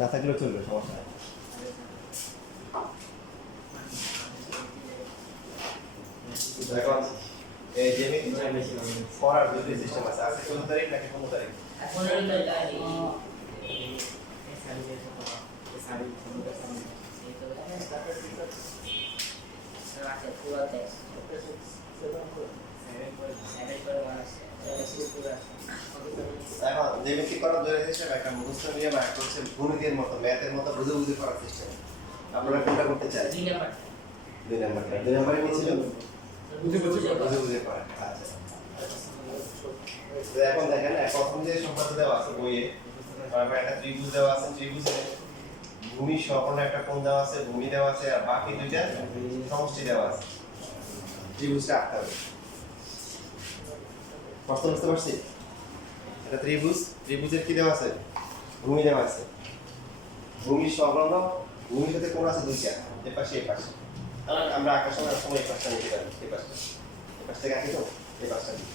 না থাকলেও চলবে, সমস্যা নেই। এখন এই জ্যামিতি পড়ার দুটি সিস্টেম আছে, আজকে 14 তারিখ নাকি 15 তারিখ? 15 তারিখ এখন জ্যামিতি করার দুই সিস্টেম, একটা মুখস্থ নিয়ে বা একটা হচ্ছে গণিতের মতো ম্যাথের মতো বুঝে বুঝে করার সিস্টেম। আপনারা কোনটা করতে চান? 2 নাম্বারটা। 2 নাম্বারে কি ছিল? বুঝে বুঝে করা। আচ্ছা। তো এখন দেখেন প্রথম যে সংখ্যাটা দেওয়া আছে বইয়ে, তারপর একটা ত্রিভুজ দেওয়া আছে, ত্রিভুজে ভূমি সম্পন্ন একটা কোণ দেওয়া আছে, ভূমি দেওয়া আছে, আর বাকি দুইটা সমষ্টি দেওয়া আছে। ত্রিভুজটা আঁকতে হবে। প্রশ্ন বুঝতে পারছি? একটা ত্রিভুজ, ত্রিভুজের কি দেওয়া আছে? ভূমি দেওয়া আছে। ভূমি সংলগ্ন, ভূমির সাথে কোণ আছে দুইটা, এই পাশে এই পাশে। আমরা আঁকার সময় এই পাশটা নিতে পারি, এই পাশটা। এই পাশ থেকে আঁকি তো, এই পাশটা নিই।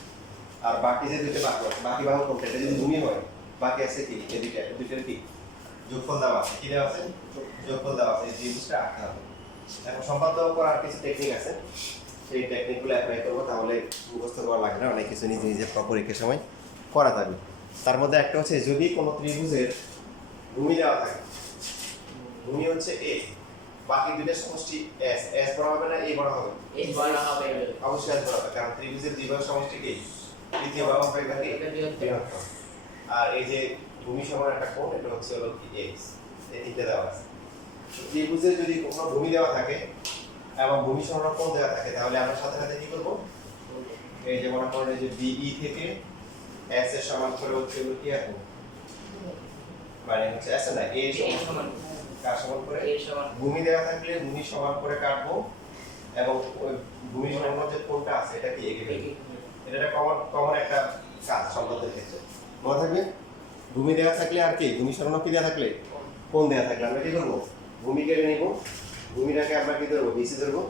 আর বাকি যে দুইটা বাহু আছে, বাকি বাহু কোনটা? এটা যদি ভূমি হয়, বাকি আছে কি? এই দুইটার কি যোগফল দেওয়া আছে। কি দেওয়া আছে? যোগফল দেওয়া আছে। এই ত্রিভুজটা আঁকতে হবে। এখন সম্পাদ্য করার কিছু টেকনিক আছে, সেই টেকনিকগুলো অ্যাপ্লাই করবো, তাহলে মুখস্থ করা লাগে না, অনেক কিছু নিজে নিজে পরীক্ষার সময় করা যাবে। তার মধ্যে একটা হচ্ছে, যদি কোনো ত্রিভুজের ভূমি দেওয়া থাকে, ভূমি হচ্ছে এ, বাকি দুইটা সমষ্টি এস, এস বড় হবে না এ বড় হবে? এস বড় হবে, অবশ্যই এস বড় হবে, কারণ ত্রিভুজের দুই বাহুর সমষ্টি কি? তৃতীয় বাহু হবে কি? বৃহত্তম। আর এই যে ভূমি সমান একটা কোণ, এটা হচ্ছে হলো কি এক্স, এই তিনটে দেওয়া আছে। ত্রিভুজের যদি কোনো ভূমি দেওয়া থাকে এবং ভূমি সমান কোণ দেওয়া থাকে, তাহলে আমরা সাথে সাথে কি করব? এই যে মনে করেন যে বিই থেকে এস এর সমান করে হচ্ছে হলো কি আসবে, মানে হচ্ছে এস না এ সমান কার সমান করে? এ সমান। ভূমি দেওয়া থাকলে ভূমি সমান করে কাটবো, এবং ওই ভূমি সমান যে কোণটা আছে এটা কি এঁকে ফেলবো। এটা একটা কমন একটা কাজ সম্পদের ক্ষেত্রে। মনে থাকবে, ভূমি দেওয়া থাকলে আর কি, ভূমি সমান কি দেওয়া থাকলে, কোণ দেওয়া থাকলে আমরা কি করবো? ভূমি কেটে নিব, ভূমিটাকে আমরা কি ধরবো? বিসি ধরবো,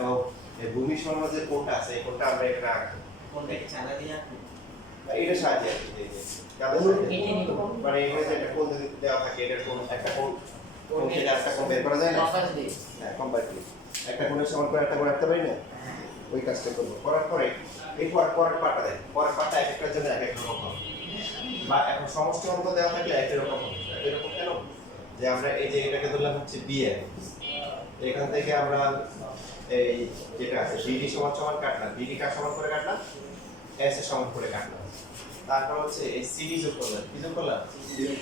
এবং এই ভূমি সমান যে কোণটা আছে এই কোণটা আমরা এখানে আঁকবো। কোনটাকে চালা দিয়ে রাখবো, এটা সাহায্য আর কি, মানে এখানে যে একটা কোণ যদি দেওয়া থাকে, এটার কোণ একটা কোণ থেকে আরেকটা কোণ বের করা যায় না? কম্পাস দিয়ে। হ্যাঁ, কম্পাস দিয়ে একটা কোণের সমান করে একটা কোণ রাখতে পারি না? ওই কাজটা করবো। করার পরে এই পরের পার্টটা দেয়, পরের পার্টটা এক একটার জন্য এক এক রকম হবে, বা এখন সমষ্টি অঙ্ক দেওয়া থাকলে একই রকম হবে। এরকম কেন? যে আমরা এই যে এটাকে ধরলাম হচ্ছে বি এ, এখান থেকে আমরা এই যেটা আছে ডিডি সমান সমান কাটলাম, ডিডি কার সমান করে কাটলাম? এস এর সমান করে কাটলাম। তারপর হচ্ছে এই সিডি যোগ করলাম, কি যোগ করলাম?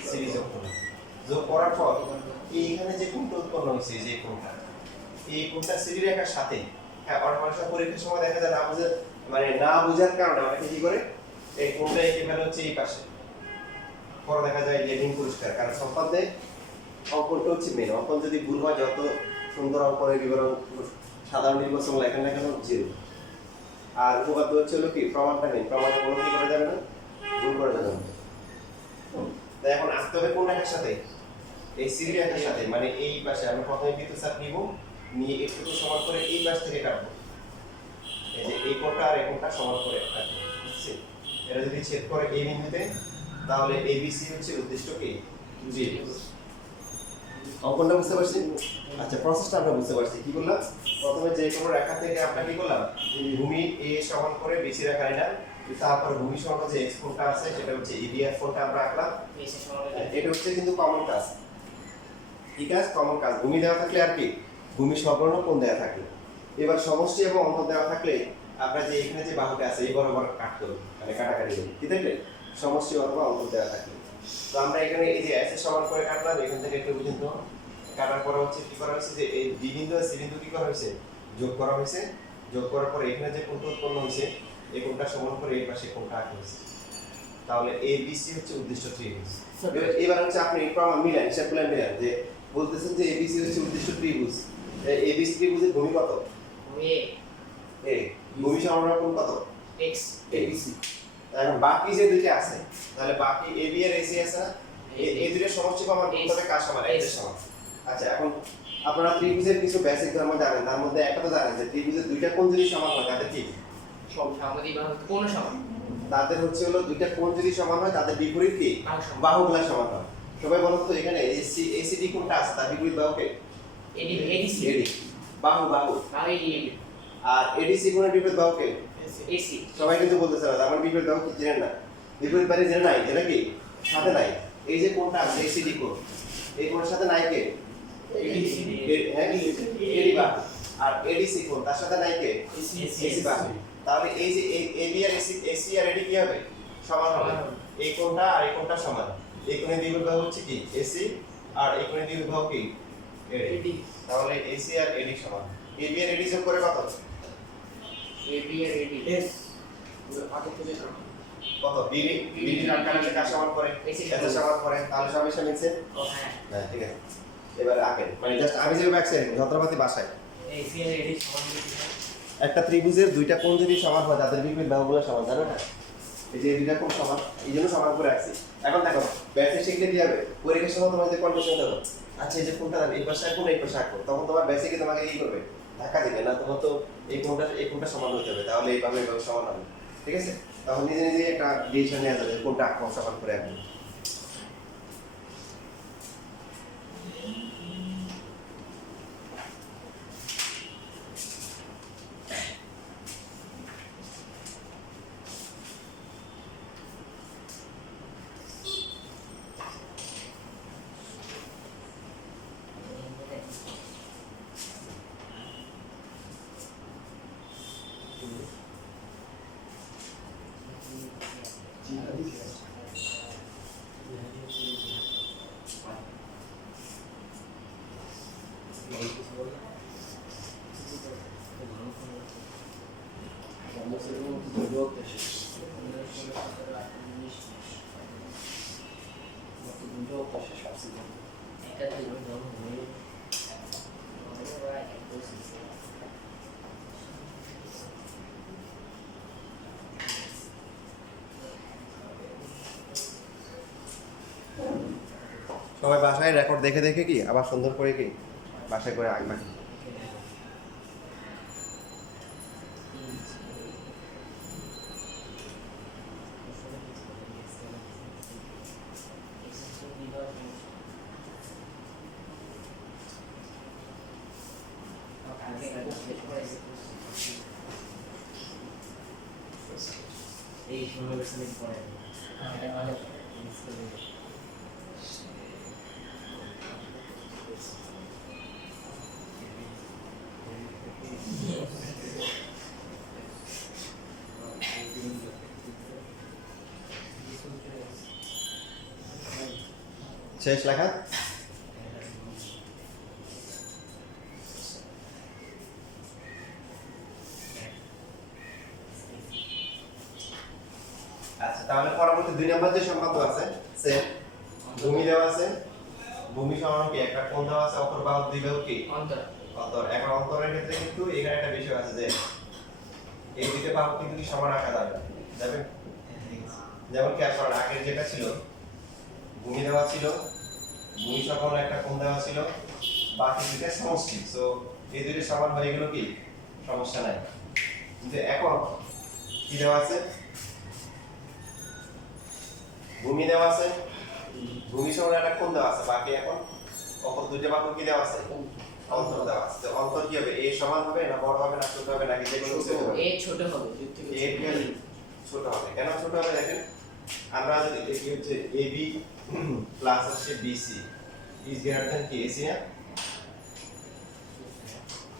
সিডি যোগ করলাম। যোগ করার পর এইখানে যে কোণটা উৎপন্ন হয়েছে, যে কোণটা, এই কোণটা সিডি রেখার সাথে, হ্যাঁ, অনেক মানুষের পরীক্ষার সময় দেখা যায় না বুঝে, মানে না বুঝার কারণে অনেকে কি করে এই কোণটা এঁকে ফেলে হচ্ছে এই পাশে, পরে দেখা যায় যে ঋণ পুরস্কার, কারণ সম্পাদ্যে অঙ্কনটা হচ্ছে মেন। অঙ্কন যদি ভুল হয়, যত সুন্দর অঙ্কনের বিবরণ সাধারণ নির্বাচন লেখেন না কেন, জিরো। আর উপপাদ্য হচ্ছে হলো কি, প্রমাণটা নেই, প্রমাণে কোনো কি করা যাবে না, ভুল করা যাবে না। তাই এখন আসতে হবে কোন রেখার সাথে? এই সিডি রেখার সাথে, মানে এই পাশে আমরা প্রথমে বৃত্তচাপ নিব, নিয়ে একটু সমান করে এই পাশ থেকে কাটবো, এই যে এই কোণটা আর এই কোণটা সমান করে কাটবো, বুঝছেন? এটা যদি ছেদ করে এই বিন্দুতে, তাহলে এবিসি হচ্ছে উদ্দেশ্য কি? জি। অঙ্কনটা বুঝতে পারছি? আচ্ছা, প্রসেসটা আমরা বুঝতে পারছি। কি করলাম? প্রথমে যে কোনো রেখা থেকে আমরা কি করলাম? ভূমি এ সমান করে বিসি রেখা নিলাম, তারপর ভূমি সমান যে এক্স কোণটা আছে সেটা হচ্ছে এবিএফ কোণটা আমরা আঁকলাম। এটা হচ্ছে কিন্তু কমন কাজ। কি কাজ? কমন কাজ। ভূমি দেওয়া থাকলে আর কি, ভূমি সংলগ্ন কোণ দেওয়া থাকলে। এবার সমষ্টি এবং অন্তর দেওয়া থাকলে আমরা যে এখানে যে বাহুটা আছে এই বরাবর কাটতে হবে, মানে কাটাকাটি হবে। কি দেখলে? সমষ্টি অথবা অন্তর দেওয়া থাকলে। তো আমরা এখানে এই যে এস এর সমান করে কাটলাম, এখান থেকে একটু পর্যন্ত কাটার পরে হচ্ছে কি করা হয়েছে, যে এই বি বিন্দু আর সি বিন্দু কি করা হয়েছে? যোগ করা হয়েছে। যোগ করার পরে এখানে যে কোণটা উৎপন্ন হয়েছে এই কোণটা সমান করে এই পাশে কোণটা আঁকা হয়েছে। তাহলে এ বি সি হচ্ছে উদ্দেশ্য ত্রিভুজ। এবার হচ্ছে আপনি প্রমাণ মিলান, হিসাবগুলো মিলান, যে বলতেছেন যে এবিসি হচ্ছে উদ্দেশ্য ত্রিভুজ। এবিসি ত্রিভুজের ভূমি কত? ভূমি এ। ভূমি সমান কোণ কত? X ABC. এখন বাকি যে দুইটা আছে, তাহলে বাকি এবি আর এসি আছে না, এই দুইটা সমষ্টি প্রমাণ করতে হবে কার সমান? এর সমান। আচ্ছা, এখন আপনারা ত্রিভুজের কিছু বেসিক ধর্ম জানেন, তার মধ্যে একটা তো জানেন যে ত্রিভুজের দুইটা কোণ যদি সমান হয় তাদের কি? সমাধিবাহু কোণ সমান। তাদের হচ্ছে হলো দুইটা কোণ যদি সমান হয় তাদের বিপরীত কি? বাহুগুলো সমান হয়। সবাই বলো তো এখানে এসি এসিডি কোনটা আছে তার বিপরীত বাহুকে এডিসি এডি বাহু বাহু আর এডি আর এডিসি কোণের বিপরীত বাহুকে এসি সবাই কিন্তু বলতেছে না আমার বিপরীত বাহু কি জানেন না বিপরীত বাহু জেনে নাই যেটা কি সাথে নাই এই যে কোনটা আছে এসিডি কোণ এই কোণের সাথে নাই কে হ্যাঁ এডি বাহু আর এডিসি কোণ তার সাথে নাই কে এসি বাহু তাহলে এই যে এবি আর এসি আর এডি কি হবে সমান হবে এই কোণটা আর এই কোণটা সমান এই কোণের বিপরীত বাহু হচ্ছে কি এসি আর এই কোণের বিপরীত বাহু কি এডি তাহলে এসি আর এডি সমান এবি আর এডি যোগ করে কত এডি আর এডি কত বিডি বিডি কানেক্টর কাজ সমান করে এত সমান করে তাহলে সবই মিলছে ও হ্যাঁ হ্যাঁ ঠিক আছে এবার আঁকেন মানে জাস্ট আমি যেভাবে আঁকছি যন্ত্রপাতি বাসায় এসি আর এডি সমান একটা ত্রিভুজের দুইটা কোণ যদি সমান হয় তাদের বিপরীত বাহুগুলো সমান জানো না এই যে এই দুইটা কোণ সমান এই জন্য সমান করে রাখছি এখন দেখো ব্যাসে শিখলে কি হবে পরীক্ষার সময় তোমাদের কন্ডিশন দেবো আচ্ছা এই যে কোণটা এই পাশে আঁকো এই পাশে আঁকো তখন তোমার ব্যাসে কি তোমাকে কি করবে ধাক্কা দিবে না তখন তো এই কোণটা সমান হতে হবে তাহলে এইভাবে সমান হবে ঠিক আছে তখন নিজে নিজে একটা ডিসিশন নেওয়া যাবে কোনটা আঁকবো সমান করে আঁকবো সবাই বাসায় রেকর্ড দেখে দেখে কি আবার সুন্দর করে কি বাসায় করে আঁকবে এই সময় বেশি পড়ে এটা মানে শেষ লেখা আচ্ছা তাহলে পরবর্তী 2 নম্বর যে সম্বন্ধ আছে সেম ভূমি দেওয়া আছে ভূমি সমান কি একটা কোণ দেওয়া আছে অপর বাহু দুই বাহু কি অন্তর অন্তর এখন অন্তরের ক্ষেত্রে কিন্তু এখানে একটা বিষয় আছে যে এই দুইটা বাহু কিন্তু কি সমান আঁকা যাবে যেমন কি আসলে আগের যেটা ছিল ভূমি দেওয়া ছিল ভূমি সমান একটা কোণ দেওয়া ছিল বাকি দুইটা সমষ্টি সো এই দুইটা সমান হয়ে গেল কি সমস্যা নাই কিন্তু এখন কি দেওয়া আছে ভূমি দেওয়া আছে ভূমি সমান একটা কোণ দেওয়া আছে বাকি এখন অপর দুইটা বাহু কি দেওয়া আছে অন্তর দেওয়া আছে তো অন্তর কি হবে এ সমান হবে না বড় হবে না ছোট হবে নাকি যে কোনো কিছু হবে এ ছোট হবে এ ছোট হবে কেন ছোট হবে দেখেন আমরা যদি দেখি হচ্ছে এবি প্লাস হচ্ছে বিসি ইজ গ্রেটার দ্যান কি এসি না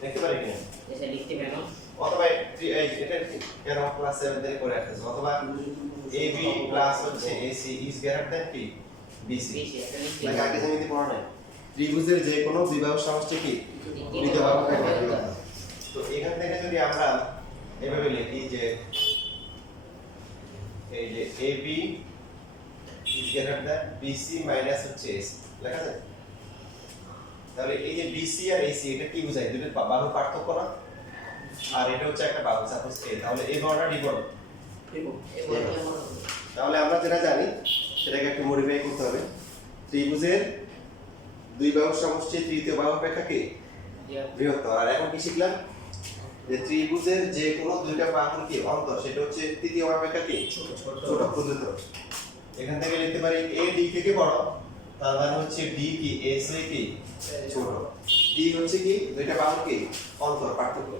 দেখতে পারি কিনা এটা লিখতে কেন অথবা এটা কেন ক্লাস 7 থেকে করে আসছে অথবা এবি প্লাস হচ্ছে এসি ইজ গ্রেটার দ্যান কি বিসি বেশি এটা লিখতে like আগে যেমন পড়া নাই ত্রিভুজের যে কোনো দুই বাহু সমষ্টি কি দ্বিতীয় বাহু তো এখান থেকে যদি আমরা এভাবে লিখি যে এই যে AB is greater than BC minus হচ্ছে AC লেখা যায় তাহলে এই যে BC আর AC এটা কি বোঝায় দুটোর বাহুর পার্থক্য না আর এটা হচ্ছে একটা বাহু সাপোজ A তাহলে A বড় না D বড় তাহলে আমরা যেটা জানি সেটাকে একটু মডিফাই করতে হবে ত্রিভুজের দুই বাহুর সমষ্টি তৃতীয় বাহু অপেক্ষা কি বৃহত্তর আর এখন কি শিখলাম যে ত্রিভুজের যে কোনো দুইটা বাহুর কি অন্তর সেটা হচ্ছে তৃতীয় বাহু অপেক্ষা কি ছোট ক্ষুদ্রতর এখান থেকে লিখতে পারি A D থেকে বড় তার মানে হচ্ছে ডি কি এস এ কি ছোট, ডি হচ্ছে কি দুইটা বাহুর কি অন্তর পার্থক্য,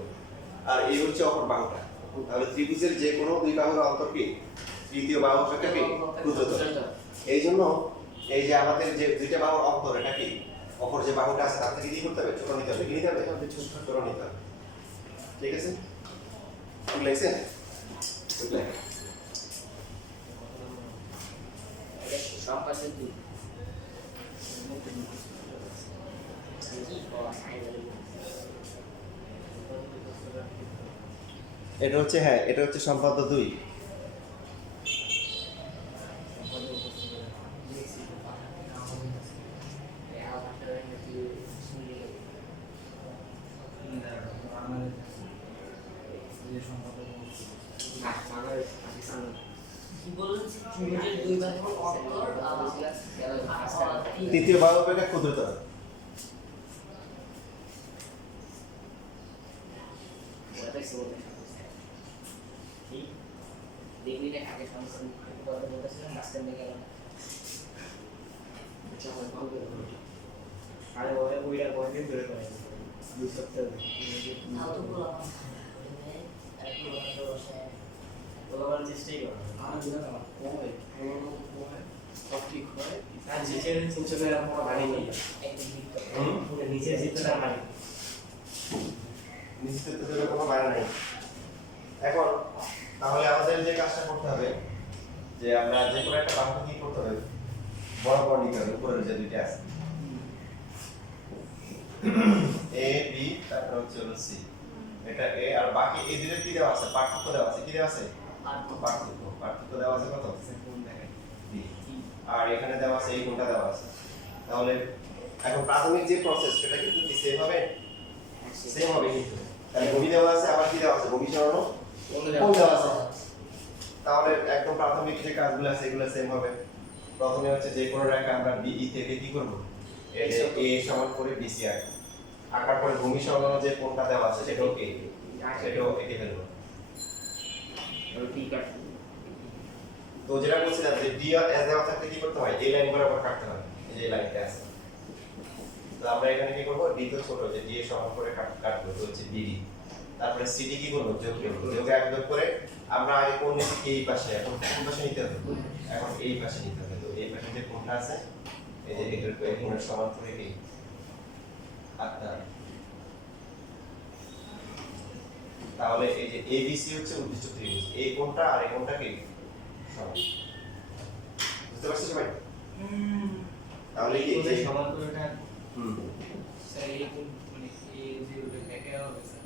আর এই হচ্ছে অপর বাহুটা। তাহলে ত্রিভুজের যে কোনো দুই বাহুর অন্তর কি তৃতীয় বাহু অপেক্ষা কি ক্ষুদ্রতর। এই জন্য এই যে আমাদের যে দুইটা বাহুর অন্তর এটা কি অপর যে বাহুটা আছে তার থেকে কি করতে হবে ছোট নিতে হবে, কি নিতে হবে ছোট নিতে হবে। ঠিক আছে আপনি লিখছেন সম্পাদক দুই এটা হচ্ছে হ্যাঁ এটা হচ্ছে সম্পাদ্য 2। তৃতীয় বাহু অপেক্ষা ক্ষুদ্রতর। দেখবি না আগে সমস্যা কথা বলতেছিলাম মাঝখান থেকে গেলাম আরে ওইটা কয়েকদিন ধরে করে 2 সপ্তাহ বলার চেষ্টাই করো সব ঠিক হয় আর নিচের চিন্তা কোনো বাড়ি নেই নিচের চিন্তা বাড়ি নিশ্চিত কোনো বাড়ি নাই। এখন তাহলে আমাদের যে কাজটা করতে হবে যে আমরা যে কোনো একটা বাহু কি করতে হবে বড় বড় নিতে হবে, উপরের যে দুইটা আছে এ বি তারপর হচ্ছে হলো সি, এটা এ আর বাকি এই দুটো কি দেওয়া আছে পার্থক্য দেওয়া আছে, কি দেওয়া আছে পার্থক্য দেওয়া আছে কত বি, আর এখানে দেওয়া আছে এই কোণটা দেওয়া আছে। তাহলে এখন প্রাথমিক যে প্রসেস সেটা কিন্তু কি সেম হবে কিন্তু তাহলে ভূমি দেওয়া আছে আবার কি দেওয়া আছে ভূমি সরানো কোণ দেওয়া আছে। তাহলে একদম প্রাথমিক যে কাজগুলো আছে এগুলো সেম হবে। প্রথমে হচ্ছে যে কোনো রেখা আমরা বিই থেকে কি করব এ সমান করে বিসি আঁকার পরে ভূমি সরানো যে কোণটা দেওয়া আছে সেটাও এঁকে ফেলবো। তো যেটা বলছিলাম যে ডি আর এস দেওয়া থাকলে কি করতে হয় এই লাইন বরাবর কাটতে হয়, এই যে লাইনটা আছে। তো আমরা এখানে কি করব ডি তো ছোট যে ডি এর সমান করে কাটবো তো হচ্ছে বিডি, তারপরে সিডি কি করব যোগ করব, যোগে এক যোগ করে আমরা আগে কোণ নিতে এই পাশে, এখন কোন পাশে নিতে হবে এখন এই পাশে নিতে হবে। তো এই পাশে যে কোণটা আছে এই যে এটার কোণের সমান করে কি আটটা, তাহলে এই যে এবিসি হচ্ছে উদ্দিষ্ট ত্রিভুজ, এই কোণটা আর এই কোণটা কি সমান, বুঝতে পারছিস সবাই? তাহলে কি যে সমান করে এটা স্যার এই মানে এই যে ব্যাকে হবে স্যার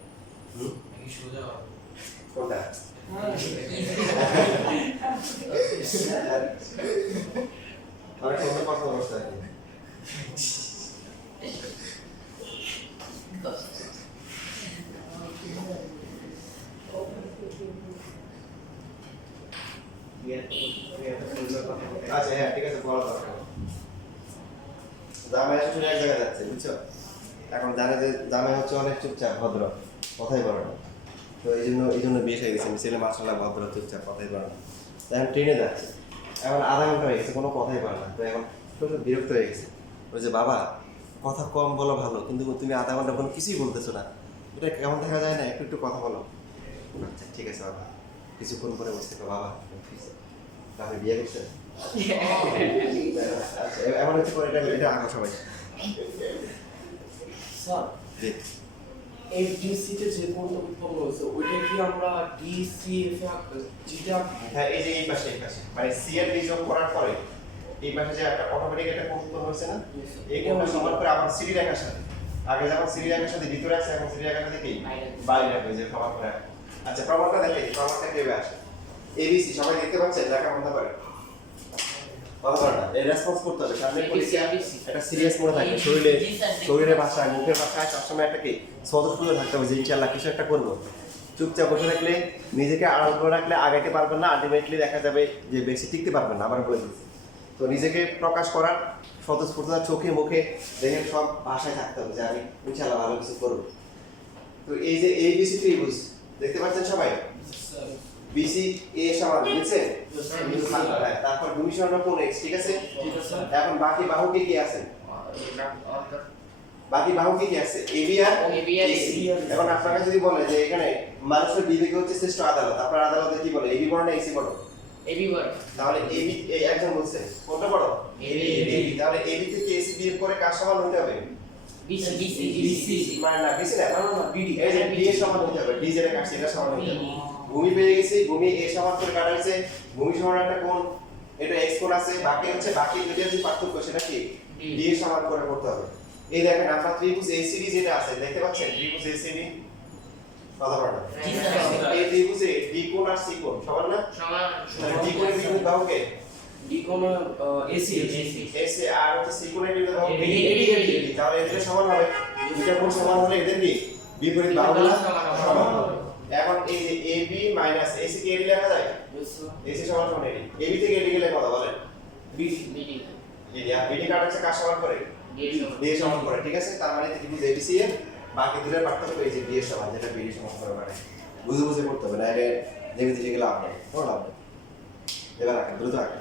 নাকি সোজা হবে কোণটা অনেক সুন্দর কথা বলতে হয়। আচ্ছা হ্যাঁ ঠিক আছে বলা দরকার। জামাই আসলে এক জায়গায় যাচ্ছে বুঝছো, এখন জানে যে জামাই হচ্ছে অনেক চুপচাপ ভদ্র কথাই বলে না, তো এই জন্য বিয়ে হয়ে গেছে ছেলে মাসাল্লাহ ভদ্র চুপচাপ কথাই বলে না। এখন ট্রেনে যাচ্ছে, এখন আধা ঘন্টা হয়ে গেছে কোনো কথাই বলে না, তো এখন প্রচুর বিরক্ত হয়ে গেছে। বলছে বাবা কথা কম বলো ভালো, কিন্তু তুমি আধা ঘন্টা কোনো কিছুই বলতেছো না, এটা কেমন দেখা যায় না, একটু একটু কথা বলো। আচ্ছা ঠিক আছে বাবা, কিছুক্ষণ পরে বসতে বাবা আপনি বিয়ে করছেন আচ্ছা এমন হচ্ছে পরে এটা আঁকা সবাই স্যার জি এই ডিসিতে যে কোনটা উৎপন্ন হয়েছে ওইটা কি আমরা ডিসি এফ যেটা হ্যাঁ এই যে এই পাশে মানে সি এর যোগ করার পরে এই পাশে যে একটা অটোমেটিক একটা কোণ উৎপন্ন হয়েছে না, এই কোণটা সমান করে আবার সিডি রেখার সাথে, আগে যেমন সিডি রেখার সাথে ভিতরে আছে এখন সিডি রেখার সাথে কি বাইরে রাখবে যে সমান করে। আচ্ছা প্রমাণটা দেখে প্রমাণটা কিভাবে আসে এবিসি সবাই দেখতে পাচ্ছেন লেখা বন্ধ করে কথা বলে না, এই রেসপন্স করতে হবে সামনে পরীক্ষা একটা সিরিয়াস মোডে থাকবে, শরীরের ভাষায় মুখের ভাষায় সবসময় একটা কি স্বতঃস্ফূর্ত থাকতে হবে যে ইনশাআল্লাহ কিছু একটা করবো। চুপচাপ বসে থাকলে নিজেকে আড়াল করে রাখলে আগাইতে পারবেন না, আলটিমেটলি দেখা যাবে যে বেশি টিকতে পারবেন না, আবার বলে দিচ্ছি। তো নিজেকে প্রকাশ করার স্বতঃস্ফূর্ততা চোখে মুখে দেখে সব ভাষায় থাকতে হবে যে আমি ইনশাআল্লাহ ভালো কিছু করবো। তো এই যে এবিসি ত্রিভুজ দেখতে পাচ্ছেন সবাই, BC A সমান বুঝছেন হ্যাঁ তারপর ভূমি সমান কোণ x ঠিক আছে ঠিক আছে এখন বাকি বাহু কি আছে বাকি বাহু কি আছে AB আর AB আর AC এখন আপনারা যদি বলে যে এখানে মানুষের বিবেক হচ্ছে শ্রেষ্ঠ আদালত আপনার আদালতে কি বলে AB বড় না AC বড় AB বড় তাহলে AB এই একজন বলছে কোনটা বড় AB তাহলে AB থেকে AC বিয়োগ করে কার সমান হতে হবে BC মানে না BC না না BD এই যে D এর সমান হতে হবে D যেটা কাটছে এটা সমান হতে হবে ভূমি পেয়ে গেছি ভূমি A সমান করে কাটা হয়েছে ভূমি সমান একটা কোণ এটা x কোণ আছে বাকি হচ্ছে বাকি দুইটার যে পার্থক্য সেটা কি D এর সমান করে করতে হবে এই দেখেন আমরা ত্রিভুজ ACD যেটা আছে দেখতে পাচ্ছেন ত্রিভুজ ACD কথা বলেন এই ত্রিভুজে D কোণ আর C কোণ সমান না সমান তাহলে D কোণের বিপরীত বাহু কে ডি কোণ AC AC আর হচ্ছে C কোণের বিপরীত বাহু AD তাহলে এদের সমান হবে দুইটা কোণ সমান হলে এদের কি বিপরীত বাহুগুলো সমান হবে এখন এই যে AB AC কে AD লেখা যায় AC সমান সমান AD AB থেকে AD গেলে কত বলেন BD BD BD আর BD কাটাচ্ছে কার সমান করে D এর সমান করে ঠিক আছে তার মানে ত্রিভুজ ABC এর বাকি দুটোর পার্থক্য এই যে D এর সমান যেটা BD সমান করে মানে বুঝে বুঝে করতে হবে না আগে যেতে যেগুলো লাভ নেই কোনো লাভ নেই এবার রাখেন দ্রুত রাখেন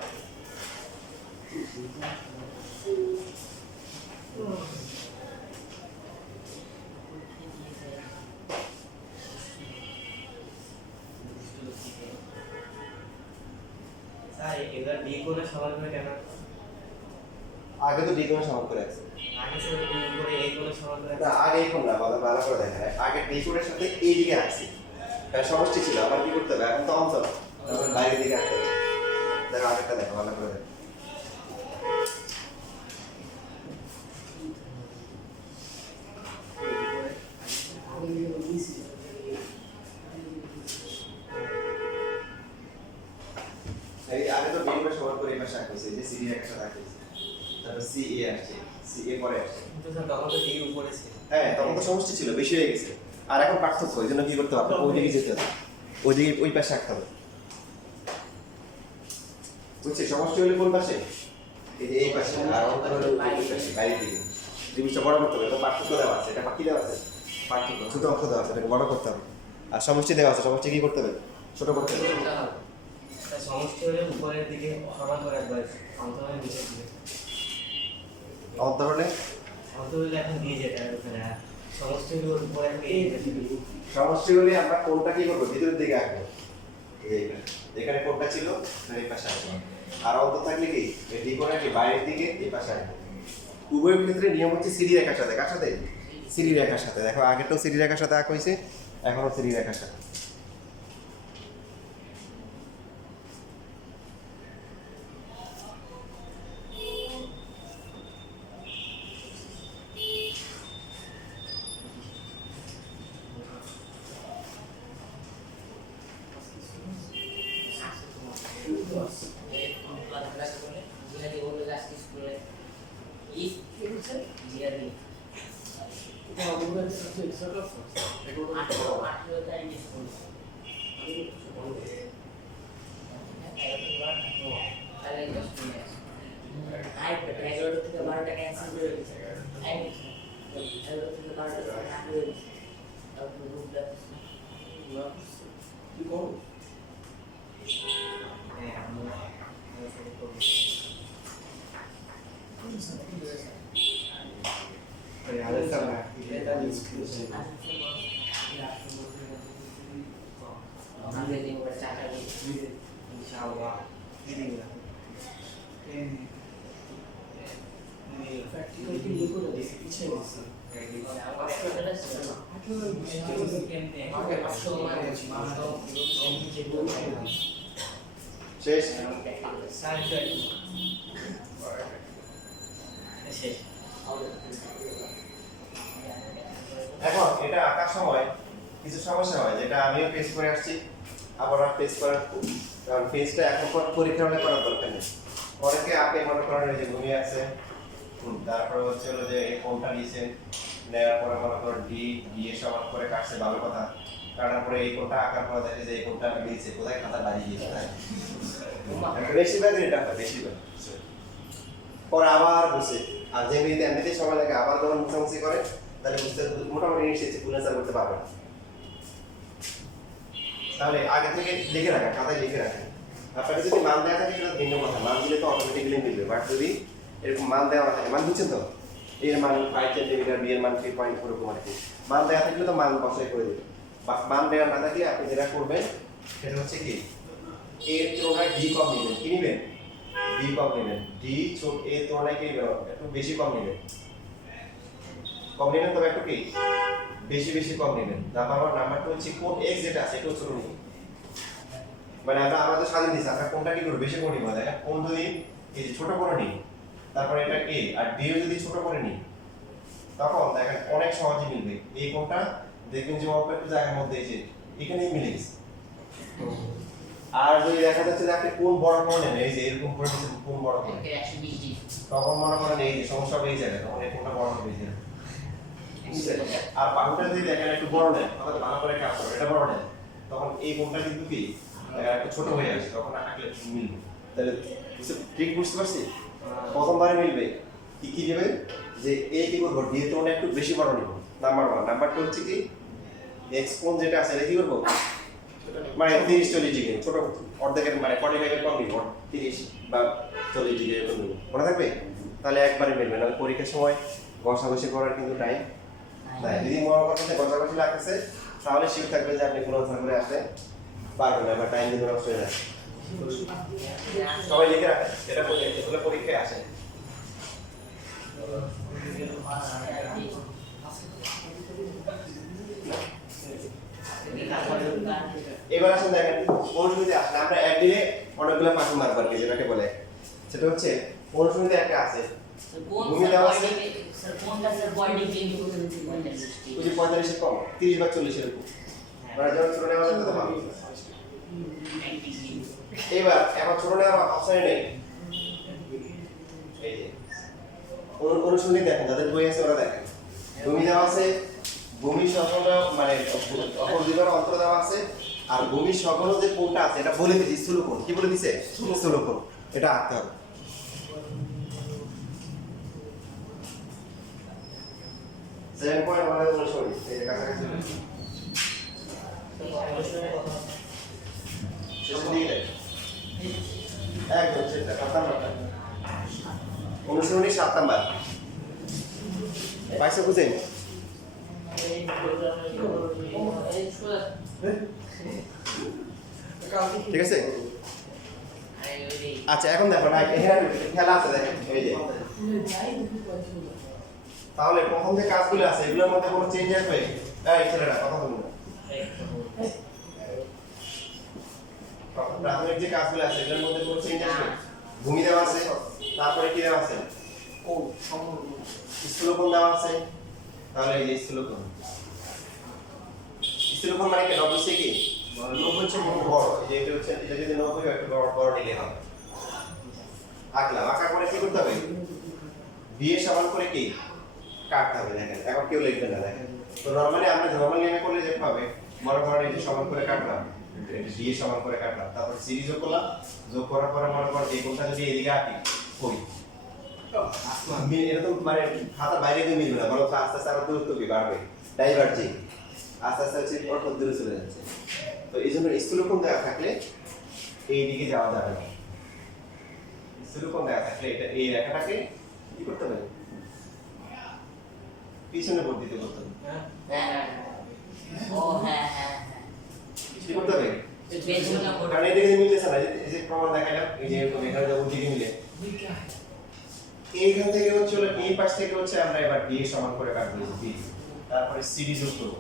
স্যার এবার B কোণের সমান করে কেন আগে তো D কোণের সমান করে আছে আগে ছিল B করে A কোণের সমান করে না আগে এখন না ভালো করে দেখেন আগে D কোণের সাথে এই দিকে আসছে তার সমষ্টি ছিল আবার কি করতে হবে এখন তো অন্তর তখন বাইরের দিকে আসতে হবে দেখো আগেরটা দেখো ভালো করে দেখো এই আগে তো বিন্দু সমান করে এই পাশে আঁকছে যে সিডি রেখার সাথে আঁকছে তারপর CA আসছে CA পরে আসছে কিন্তু স্যার তখন তো D উপরে ছিল হ্যাঁ তখন তো সমষ্টি ছিল বেশি হয়ে গেছে আর এখন পার্থক্য এই জন্য কি করতে হবে ওই দিকে যেতে হবে ওইদিকে ওই পাশে আঁকতে হবে বুঝছি সমষ্টি হলে কোন পাশে এই যে এই পাশে আর অন্তর হলে ওই পাশে বাইরের দিকে ত্রিভুজটা বড় করতে হবে তো পার্থক্য দেওয়া আছে এটা বাকি দেওয়া আছে পার্থক্য ছোট অংশ দেওয়া আছে এটাকে বড় করতে হবে আর সমষ্টি দেওয়া আছে সমষ্টি কি করতে হবে ছোট করতে হবে স্যার সমষ্টি হলে উপরের দিকে সমান করে একবার অন্তর হলে নিচের দিকে অন্তর হলে অন্তর হলে এখন দিয়ে যেতে হবে ওখানে আর সমষ্টি হলে ওর উপরে এখন এই সমষ্টি হলে আমরা কোনটা কি করবো ভিতরের দিকে আঁকবো এই যে এখানে কোনটা ছিল এই পাশে আঁকবো আর অন্তর থাকলে কি এই ডি কোণটা কি বাইরের দিকে এই পাশে আঁকবো উভয় ক্ষেত্রে নিয়ম হচ্ছে সিডি রেখার সাথে কার সাথে সিডি রেখার সাথে দেখো আগেরটাও সিডি রেখার সাথে আঁকা হয়েছে এখনো সিডি রেখার সাথে কি করব এটা ডিসক্রিপশন ইনশাআল্লাহ প্র্যাকটিক্যাল কি লিখো না পিছিয়ে গেছে শেষ এখন এটা আঁকার সময় কিছু সমস্যা হয় যেটা আমিও ফেস করে আসছি আবার ফেস করার কারণ ফেসটা এখন পরীক্ষা হলে করার দরকার নেই অনেকে আঁকে মনে করেন এই যে ভূমি আছে তারপরে হচ্ছে হলো যে এই কোণটা নিয়েছে নেওয়ার পরে মনে করেন ডি এর সমান করে কাটছে ভালো কথা কাটার পরে এই কোণটা আঁকার পরে দেখে যে এই কোণটা নিয়েছে কোথায় খাতা বাড়িয়ে গিয়েছে তাই বেশিরভাগ এটা হয় বেশিরভাগ পরে আবার বসে আর যেমনিতে এমনিতেই সময় লাগে আবার যখন মুছামুছি করে তাহলে বুঝতে মোটামুটি নিশ্চিত পূর্ণাচার করতে পারবে না তাহলে আগে থেকে লিখে রাখেন, খাতায় লিখে রাখেন। আপনাকে যদি মান দেওয়া থাকে সেটা ভিন্ন কথা, মান দিলে তো অটোমেটিক্যালি মিলবে। বাট যদি এরকম মান দেওয়া না থাকে, মান বুঝছেন তো, এর মান 5 সেন্টিমিটার, বি এর মান 3.4 এরকম আর কি। মান দেওয়া থাকলে তো মান বসাই করে দেবে। বা মান দেওয়া না থাকলে আপনি যেটা করবেন সেটা হচ্ছে কি, এর তুলনায় ডি কম নেবেন। কি নেবেন? ডি কম নেবেন। ডি ছোট এর তুলনায় কি নেবেন? একটু বেশি কম নেবেন। কম নেবেন তবে একটু কি বেশি বেশি কম নেবেন। নাম্বারটা হচ্ছে কোন এক্স যেটা আছে এটা ছোট নিন। মানে আমরা আমাদের স্বাধীন দিচ্ছি, আমরা কোনটা কি করব বেশি করে নিব। দেখেন কোন যদি এই যে ছোট করে নিই, তারপরে এটা এ আর ডি যদি ছোট করে নিই, তখন দেখেন অনেক সহজে মিলবে। এই কোনটা দেখবেন যে অল্প একটু জায়গার মধ্যে এই যে এখানেই মিলে গেছে। আর যদি দেখা যাচ্ছে যে আপনি কোন বড় করে নেন, এই যে এরকম করে দিচ্ছেন কোন বড় করে, তখন মনে করেন এই যে সমস্যা হয়ে যায়, তখন এই কোনটা বড় হয়ে যায়। আর বাহুটা যদি দেখেন একটু বড় নেন, তাহলে ভালো করে কাজ করে, এটা বড় নেন, তখন এই কোনটা কিন্তু কি একটু ছোট হয়ে আসে, তখন আঁকলে মিলবে। তাহলে ঠিক বুঝতে পারছি? প্রথমবারে মিলবে কি কি দেবে যে এ কি করবো, ডি এর তুলনায় একটু বেশি বড় নিব। নাম্বার 1। নাম্বার 2 হচ্ছে কি এক্স কোণ যেটা আছে এটা কি করবো, মানে 30-40 ডিগ্রি ছোট, অর্ধেকের মানে 45 এর কম নিব, 30 বা 40 ডিগ্রি এরকম নিব। মনে থাকবে? তাহলে একবারে মিলবে। নাহলে পরীক্ষার সময় ঘষাঘষি করার কিন্তু টাইম নাই। যদি মনে করতে ঘষাঘষি লাগতেছে তাহলে শিওর থাকবে যে আপনি কোনো অবস্থা করে আসতে পারবেন না, বা টাইম কিন্তু নষ্ট হয়ে যাবে। সবাই লিখে রাখেন, এটা পরীক্ষায় আসে। এবার আসেন দেখেন অনুসূচিতে আসলে আমরা এক দিনে অনেকগুলো পার্সেন্ট মার্ক পারবে, যেটাকে বলে সেটা হচ্ছে অনুসূচিতে একটা আছে ভূমি দেওয়া আছে ওই যে 45 এর কম 30 বা 40 এর কম, আমরা যখন ছোট নেওয়া হবে তত ভালো। এবার এখন ছোট নেওয়ার অপশন নেই। এই যে অনুসূচিতে দেখেন যাদের বই আছে ওরা দেখেন ভূমি দেওয়া আছে, ভূমি সকল মানে অপরদিবার অন্তর দেওয়া আছে, আর ভূমি সকল যে কোণটা আছে এটা বলে দিয়েছি স্থূলকোণ। কি বলে দিয়েছে? স্থূলকোণ। এটা আঁকতে হবে। 7.1 অনুসরণ এই যে কাছাকাছি শেষের দিকে একদম সেটা 7 নাম্বারটা অনুসরণী 7 নাম্বার পাইছো বুঝেন? ঠিক আছে। আচ্ছা এখন দেখো না এখানে খেলা আছে দেখেন এই যে, তাহলে প্রথম যে কাজগুলো আছে এগুলোর মধ্যে কোনো চেঞ্জ আসবে? এই ছেলেরা কথা বলুন না। প্রাথমিক যে কাজগুলো আছে এগুলোর মধ্যে কোনো চেঞ্জ আসবে? ভূমি দেওয়া আছে, তারপরে কি দেওয়া আছে? কোণ, স্থূলকোণ দেওয়া আছে। তাহলে এই যে স্থূলকোণ, স্থূলকোণ মানে কি? 90 কি 90 হচ্ছে বড়, এই যে এটা হচ্ছে, এটা যদি 90 হয় একটু বড় নিলে হবে। আঁকলাম, আঁকার পরে কি করতে হবে? দিয়ে সমান করে কি কাটতে হবে। দেখেন এখন কেউ লিখবে না, দেখেন তো নরমালি আমরা নরমাল নিয়মে করলে যে পাবে মনে করেন এই যে সমান করে কাটলাম, এটা দিয়ে সমান করে কাটলাম, তারপর সিরিজ যোগ করলাম, যোগ করার পরে মনে করেন এই কোণটা যদি এদিকে আঁকি করি এরকম মানে খাতার বাইরে দিয়ে মিলবে না, বরং আস্তে আস্তে আরো দূরত্ব কি বাড়বে, ডাইভার্জিং আস্তে আস্তে হচ্ছে অল্প দূরে চলে যাচ্ছে। তো এই জন্য স্থূলকোণ দেওয়া থাকলে এই দিকে যাওয়া যাবে না। স্থূলকোণ দেওয়া থাকলে এটা এই রেখাটাকে কি করতে হবে? পিছনে বর্ধিত করতে হবে। কি করতে হবে? কারণ এদিকে মিলতেছে না, এই যে প্রমাণ দেখাইলাম, এই যে এখানে যখন দিকে মিলে এইখান থেকে হচ্ছে এই পাশ থেকে হচ্ছে আমরা এবার ডি সমান করে কাটবো ডি, তারপরে সিডি যোগ করব।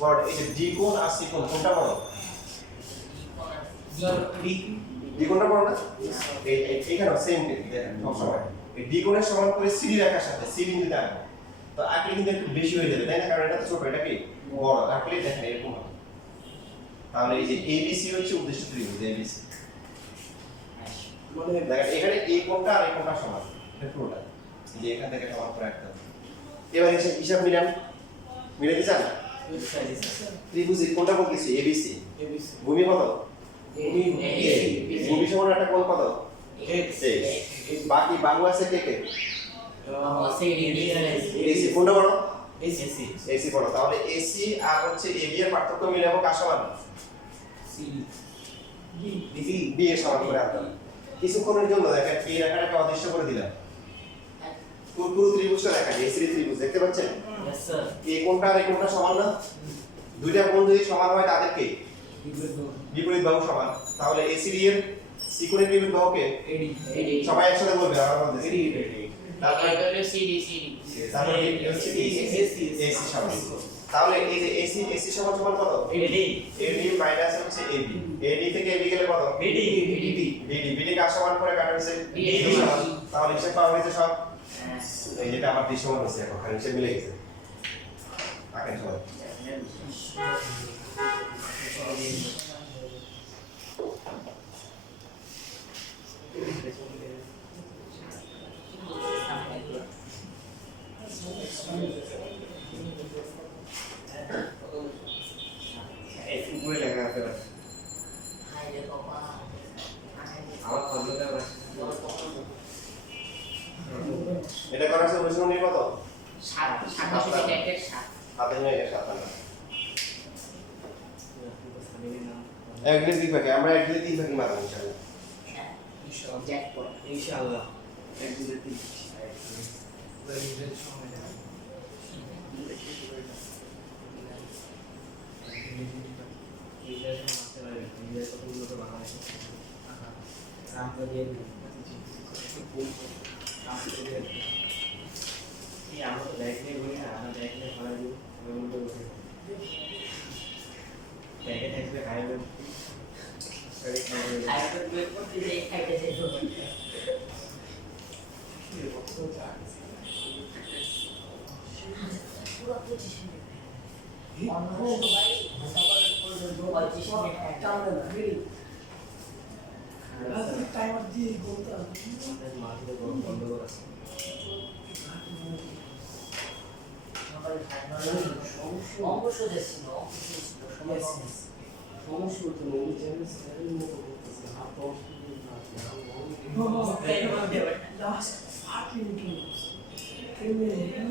বড় এই যে ডি কোণ আর সি কোণ কোনটা বড়? ডি কোণটা বড় না? এইখানে সেম দেখেন সব সময় এই ডি কোণের সমান করে সিডি রেখার সাথে সি বিন্দুতে আনবো, তো আঁকলে কিন্তু একটু বেশি হয়ে যাবে তাই না, কারণ এটা তো ছোট, এটা কি বড়, আঁকলে দেখেন এরকম হবে। তাহলে এই যে এবিসি হচ্ছে উদ্দেশ্য ত্রিভুজ এবিসি, মানে দেখেন এখানে এই কোণটা আর এই কোণটা সমান, এটা পুরোটা এই যে এখান থেকে সমান করে রাখতে হবে। এবার এসে হিসাব মিলান, মিলাতে চান? ত্রিভুজ কোণটা বলতেছি এবিসি, ভূমি কত? ভূমি সমান একটা কোণ কত? বাকি বাহু আছে কে কে? এসি কোনটা বড়? এসি বড়। তাহলে এসি আর হচ্ছে এবি এর পার্থক্য মিলাবো কার সমান? বি এর সমান করে আনলাম কিছুক্ষণের জন্য দেখেন এই রেখাটাকে অদৃশ্য করে দিলাম পুরো ত্রিভুজটা দেখা যায় এসি ত্রিভুজ দেখতে পাচ্ছেন यस सर এই কোণটা আর এই কোণটা সমান না দুইটা কোণ যদি সমান হয় তাদেরকে বিপরীত বাহু সমান তাহলে এসিডি এর সি কোণের বিপরীত বাহুকে एडी সবাই একসাথে বলবে আমার মধ্যে তারপরে सीडी তারপরে হচ্ছে কি এসি সমান তাহলে এই যে এসি সমান সমান কত एडी এডি মাইনাস হচ্ছে এবি এডি থেকে এবি গেলে কত बीडी বিডি কার সমান করে কাটা হচ্ছে ডি সমান তাহলে হিসাব পাওয়া গেছে সব এই যেটা আমার ডি সমান হচ্ছে এখন খালি হিসাব মিলে গেছে আঁকেন সবাই উপরে লেখা আছে আমার কম্পিউটার এটা করার সময় অনুশীলনী কত 7 হাতে নিয়ে গেছে আপনারা একদিন দুই ভাগে আমরা একদিন তিন ভাগে মারব ইনশাআল্লাহ ইনশাআল্লাহ এক দুই তিন টাইমার দিয়ে বলতে হবে সমস্যা হতো না ওই চ্যানেল স্যারের মতো করতেছে হাত দশ মিনিট না লাস্ট 5 মিনিট কেমনে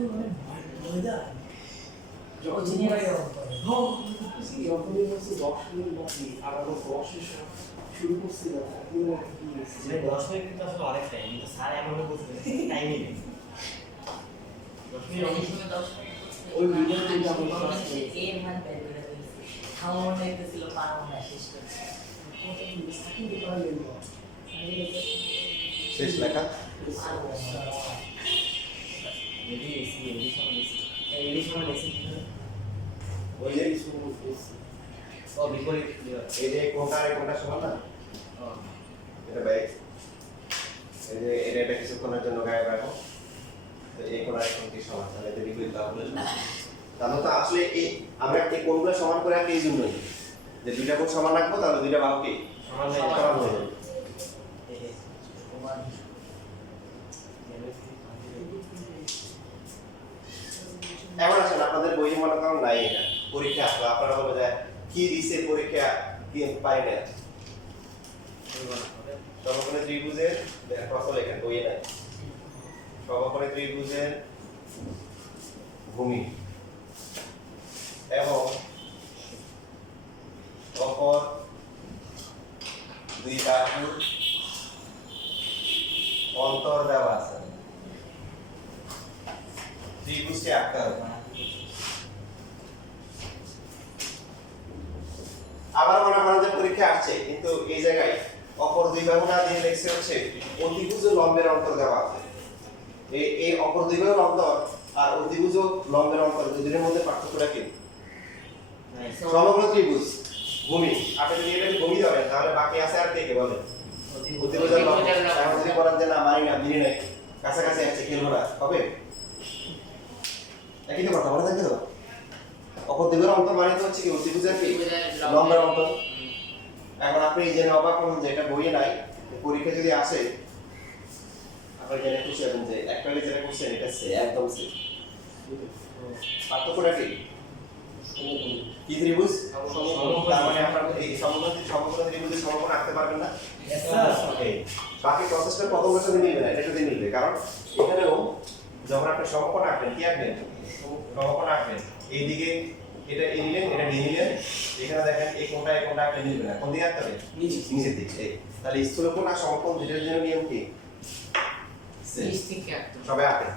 মানে মজা যখনই বলছে 10 মিনিট বাকি আর আমরা 10 শুরু করছি না তখন কি হয়েছে 10 মিনিট কিন্তু আসলে অনেক টাইম কিন্তু স্যার এমন বলছে টাইমই নেই 10 মিনিট ওই ভিডিওতে আমরা ক্লাস শেষ লেখা ওই যে বিপরীত এই যে কোণটা আর এই কোণটা সমান না এটা ভাই এই যে এটা কিছুক্ষণের জন্য গায়ে রাখো তো এই কোণ আর এই কোণটি সমান তাহলে এটা বিপরীত বাহুগুলো সমান তাহলে তো আসলে এই আমরা এই কোণগুলো সমান করে রাখি এই জন্যই যে দুইটা কোণ সমান রাখবো তাহলে দুইটা বাহুকে সমান সমান হয়ে যাবে এমন আসেন আপনাদের বই মনে করেন নাই এটা পরীক্ষা আসলো আপনারা বলবে যে কি দিছে পরীক্ষা কি পাই না সমকোণী ত্রিভুজের প্রশ্ন লেখেন বইয়ে নাই সমকোণী ত্রিভুজের ভূমি এবং অপর দুই বাহুর অন্তর দেওয়া আছে ত্রিভুজটি আঁকতে হবে আবার মনে করেন যে পরীক্ষা আসছে কিন্তু এই জায়গায় অপর দুই বাহু না দিয়ে লেখছে হচ্ছে অতিভুজ ও লম্বের অন্তর দেওয়া আছে এই অপর দুই বাহুর অন্তর আর অতিভুজ ও লম্বের অন্তর দুইয়ের মধ্যে পার্থক্যটা কি সমগ্র ত্রিভুজ ভূমি আপনি যদি এটাকে ভূমি ধরেন তাহলে বাকি আছে আর কে কে বলেন অতিভুজ আর লম্ব এখন যদি বলেন যে না মানি না মিনি নাই কাছাকাছি আছে খেলবো না হবে একই তো কথা মনে থাকে তো অপর দুইয়ের অন্তর মানে তো হচ্ছে কি অতিভুজের কি লম্বের অন্তর এখন আপনি জেনে অবাক হন যে এটা বইয়ে নাই পরীক্ষা যদি আসে আপনি জেনে খুশি হবেন যে অ্যাকচুয়ালি যেটা করছেন এটা সে একদম সে পার্থক্যটা কি কি ত্রিভুজ তার মানে আপনার এই সমকোণ ত্রিভুজের সমকোণ আঁকতে পারবেন না ওকে বাকি প্রসেসটা প্রথমের সাথে মিলবে না এটার সাথে মিলবে কারণ এখানেও যখন আপনি সমকোণ আঁকবেন কি আঁকবেন সমকোণ আঁকবেন এইদিকে এটা এ নিলেন, এটা ডি নিলেন। এখানে দেখেন এই কোণটা একটা মিলবে না। কোন দিকে রাখতে হবে? নিচের দিকে। এই তাহলে স্থূলকোণ আর সমকোণ দুটোর জন্য নিয়ম কি? Same। নিচ থেকে একদম সবাই আঁকেন।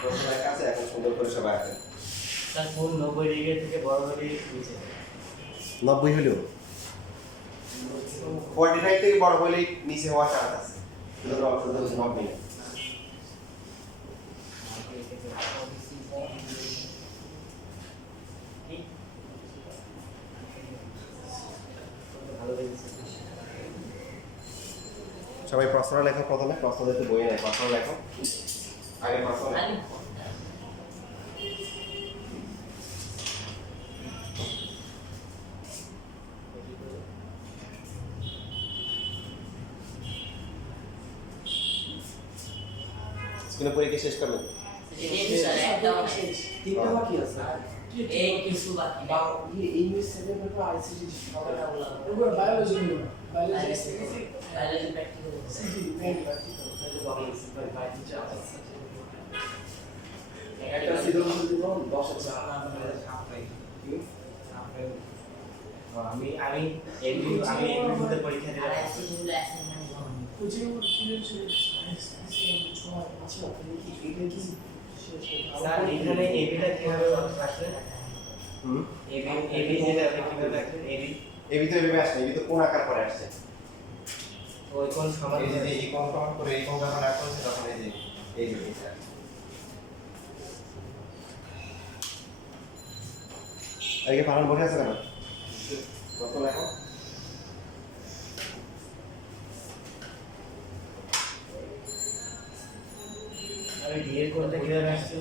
প্রশ্ন লেখা আছে, এখন সুন্দর করে সবাই আঁকেন। তার কোন 90 ডিগ্রি থেকে বড় হলে নিচে 90 হলেও 45 থেকে বড় হলে নিচে হওয়ার চান্স আছে। সুতরাং অপশন হচ্ছে 90। ভালো লেগেছে সবাই প্রশ্ন লেখো, প্রথমে প্রশ্ন দিতে বই নেই, প্রশ্ন লেখো আগে প্রশ্ন লেখো। স্কুলে পরীক্ষা শেষ করবেন? তিনটা বাকি আছে এই কিছু বাকি বা ইংলিশ সেকেন্ড পেপার আইসিটি এবার বায়োলজি নিও biology biology practical city main একটা সিদ্ধান্ত দিব 10,000 আমি এমবিতে পরীক্ষা দিলাম কোচিং ছিল সায়েন্স ছয় আচ্ছা এটা কি স্যার এখানে এবিটা কিভাবে আসলে এবি যেটা আপনি কিভাবে আসলে এবি তো এভাবে আসছে, এবি তো কোন আকার করে আসছে। ওই কোন সমান এই যে এই কোণ সমান করে এই কোণ যখন আঁকা হচ্ছে তখন এই যে এই যে এটা। আগে ফারান বসে আছে কেন? কত লেখো? আমি ডি এর কোণটা কিভাবে আসছে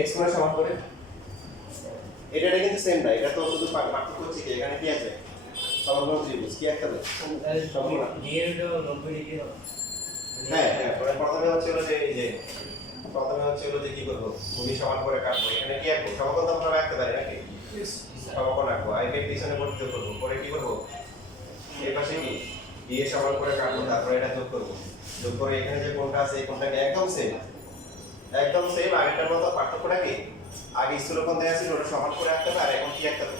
এক্স কোণের সমান করে এটা কিন্তু সেম না, এটা তো শুধু পার্থক্য হচ্ছে কি এখানে কি আছে? সমকোণ ত্রিভুজ কি একটা আছে? সমকোণ। ডি এর 90 ডিগ্রি হবে হ্যাঁ হ্যাঁ, প্রথমে হচ্ছে হলো যে এই যে প্রথমে হচ্ছে হলো যে কি করব? ভূমি সমান করে কাটবো। এখানে কি আঁকবো? সমকোণ তো আমরা আঁকতে পারি নাকি? সমকোণ আঁকবো। আর এর পিছনে বর্ধিত করবো। পরে কি করবো? এই পাশে কি দিয়ে সমান করে কাটবো, তারপরে এটা যোগ করবো। যোগ করে এখানে যে কোণটা আছে এই কোণটাকে একদম সেম আগেরটার মতো। পার্থক্যটা কি? আগে স্থূলকোণ দেওয়া ছিল ওটা সমান করে আঁকতে হবে, আর এখন কি আঁকতে হবে?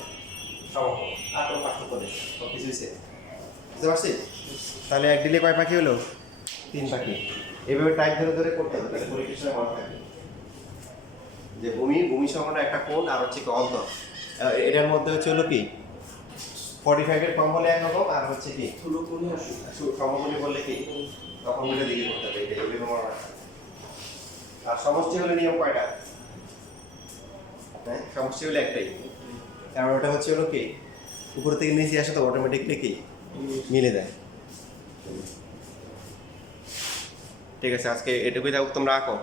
সমকোণ। আর কোনো পার্থক্য নেই, সব কিছুই সেম। বুঝতে পারছি? তাহলে এক দিলে কয় পাখি হলো? 3 পাখি। এভাবে টাইপ ধরে ধরে করতে হবে, তাহলে পরীক্ষার সময় মনে থাকবে যে ভূমি সমান একটা কোণ আর হচ্ছে কি অন্তর। এটার মধ্যে হচ্ছে হলো কি 45 এর কম হলে একরকম, আর হচ্ছে কি স্থূলকোণে আসে সমকোণী বললে কি তখন মিলে দিকে করতে হবে। এটা এভাবে মনে রাখতে হবে। আর সমষ্টি হলে নিয়ম কয়টা? হ্যাঁ, সমষ্টি হলে একটাই, কারণ ওটা হচ্ছে হলো কি উপর থেকে নিচে আসে তো অটোমেটিকলি কি মিলে যায়। ঠিক আছে, আজকে এটুকুই থাকুক, তোমরা আঁকো।